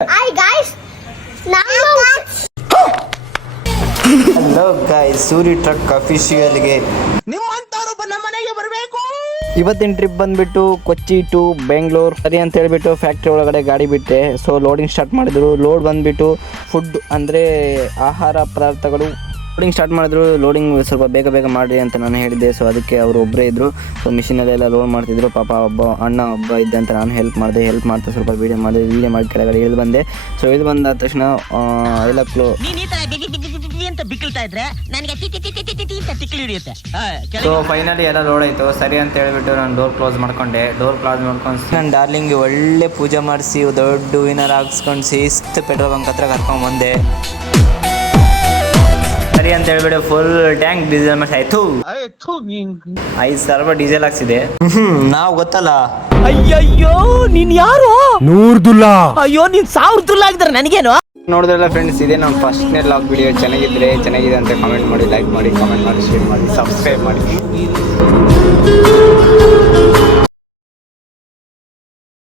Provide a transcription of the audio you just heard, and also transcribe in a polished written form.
Hi guys, hello guys, Suri truck ಅಫಿಷಿಯಲ್ಗೆ ಇವತ್ತಿನ trip ಬಂದ್ಬಿಟ್ಟು ಕೊಚ್ಚಿ ಟು ಬೆಂಗಳೂರು ಸರಿ ಅಂತ ಹೇಳ್ಬಿಟ್ಟು ಫ್ಯಾಕ್ಟ್ರಿ ಒಳಗಡೆ ಗಾಡಿ ಬಿಟ್ಟೆ. ಸೊ ಲೋಡಿಂಗ್ ಸ್ಟಾರ್ಟ್ ಮಾಡಿದ್ರು. ಲೋಡ್ ಬಂದ್ಬಿಟ್ಟು ಫುಡ್ ಅಂದರೆ ಆಹಾರ ಪದಾರ್ಥಗಳು ಲೋಡಿಂಗ್ ಸ್ಟಾರ್ಟ್ ಮಾಡಿದ್ರು. ಲೋಡಿಂಗ್ ಸ್ವಲ್ಪ ಬೇಗ ಬೇಗ ಮಾಡಿ ಅಂತ ನಾನು ಹೇಳಿದ್ದೆ. ಸೊ ಅದಕ್ಕೆ ಅವರು ಒಬ್ಬರೇ ಇದ್ದರು. ಸೊ ಮಿಷಿನಲ್ಲೆಲ್ಲ ಲೋಡ್ ಮಾಡ್ತಿದ್ರು. ಪಾಪ ಅಣ್ಣ ಒಬ್ಬ ಇದ್ದೆ ಅಂತ ನಾನು ಹೆಲ್ಪ್ ಮಾಡ್ತಾ ಸ್ವಲ್ಪ ವೀಡಿಯೋ ಮಾಡಿ ಕೆಳಗಡೆ ಇಳಿದು ಬಂದೆ. ಸೊ ಇಳಿದು ಬಂದ ತಕ್ಷಣ ಎಲ್ಲ ಅಂತ ಬಿಕ್ಕಳ್ತಾ ಇದ್ರೆ ನನಗೆ ತಿಕ್ಕಿ ಹಿಡಿಯುತ್ತೆ. ಸೊ ಫೈನಲಿ ಎಲ್ಲ ಲೋಡ್ ಆಯಿತು. ಸರಿ ಅಂತ ಹೇಳ್ಬಿಟ್ಟು ನಾನು ಡೋರ್ ಕ್ಲೋಸ್ ಮಾಡ್ಕೊಂಡು ನನ್ನ ಡಾರ್ಲಿಂಗ್ಗೆ ಒಳ್ಳೆ ಪೂಜೆ ಮಾಡಿಸಿ ದೊಡ್ಡ ವಿನರ್ ಹಾಕ್ಸ್ಕೊಂಡು ಶಿಸ್ತು ಪೆಟ್ರೋಲ್ ಬಂಕ್ ಹತ್ರ ಕರ್ಕೊಂಡು ಬಂದೆ. ಸರಿ ಅಂತ ಹೇಳ್ಬಿಟ್ಟು ಫುಲ್ ಟ್ಯಾಂಕ್ ಡೀಸೆಲ್ ಮಾಡಿಸಿ ಆಯ್ತು. 5,000 ರೂಪಾಯಿ ಡೀಸೆಲ್ ಹಾಕ್ಸಿದೆ. ನಾವು ಗೊತ್ತಲ್ಲ. ಅಯ್ಯಯ್ಯೋ ನೀನ್ ಯಾರು? ನೂರ್ದುಲ್ಲಾ. ಅಯ್ಯೋ ನೀನ್ 1000 ದುಲ್ಲ ಆಗಿದ್ರೆ ನನಗೇನು? ನೋಡಿದ್ರಲ್ಲ ಫ್ರೆಂಡ್ಸ್, ಇದೇ ನಮ್ಮ ಫಸ್ಟ್ನೇ ಲಾಗ್ ವಿಡಿಯೋ. ಚೆನ್ನಾಗಿದೆ ಅಂತ ಕಾಮೆಂಟ್ ಮಾಡಿ, ಲೈಕ್ ಮಾಡಿ, ಕಾಮೆಂಟ್ ಮಾಡಿ, ಶೇರ್ ಮಾಡಿ, ಸಬ್ಸ್ಕ್ರೈಬ್ ಮಾಡಿ.